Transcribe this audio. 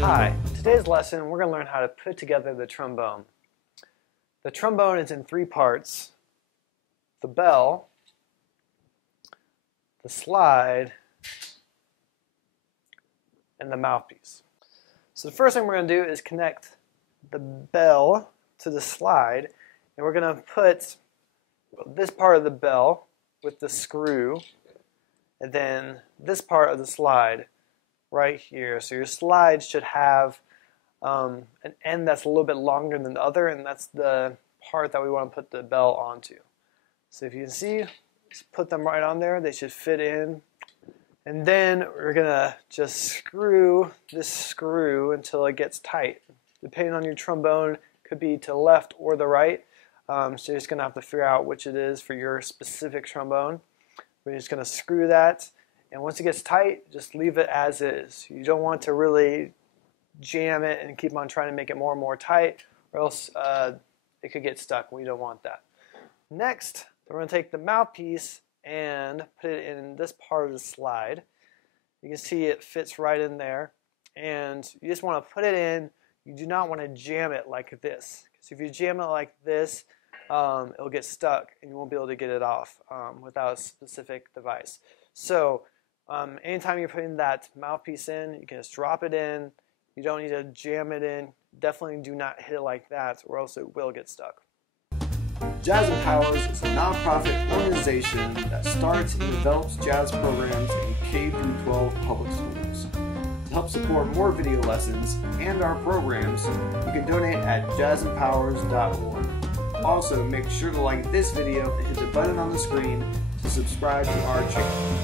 Hi, in today's lesson we're going to learn how to put together the trombone. The trombone is in three parts: the bell, the slide, and the mouthpiece. So the first thing we're going to do is connect the bell to the slide, and we're going to put this part of the bell with the screw, and then this part of the slide right here. So your slide should have an end that's a little bit longer than the other, and that's the part that we want to put the bell onto. So if you can see, just put them right on there. They should fit in. And then we're going to just screw this screw until it gets tight. Depending on your trombone, it could be to the left or the right. So you're just going to have to figure out which it is for your specific trombone. We're just going to screw that. And once it gets tight, just leave it as is. You don't want to really jam it and keep on trying to make it more and more tight, or else it could get stuck. We don't want that. Next, we're going to take the mouthpiece and put it in this part of the slide. You can see it fits right in there, and you just want to put it in. You do not want to jam it like this, because if you jam it like this, it'll get stuck and you won't be able to get it off without a specific device. So anytime you're putting that mouthpiece in, you can just drop it in. You don't need to jam it in. Definitely do not hit it like that, or else it will get stuck. Jazz Empowers is a nonprofit organization that starts and develops jazz programs in K-12 public schools. To help support more video lessons and our programs, you can donate at jazzempowers.org. Also, make sure to like this video and hit the button on the screen to subscribe to our channel.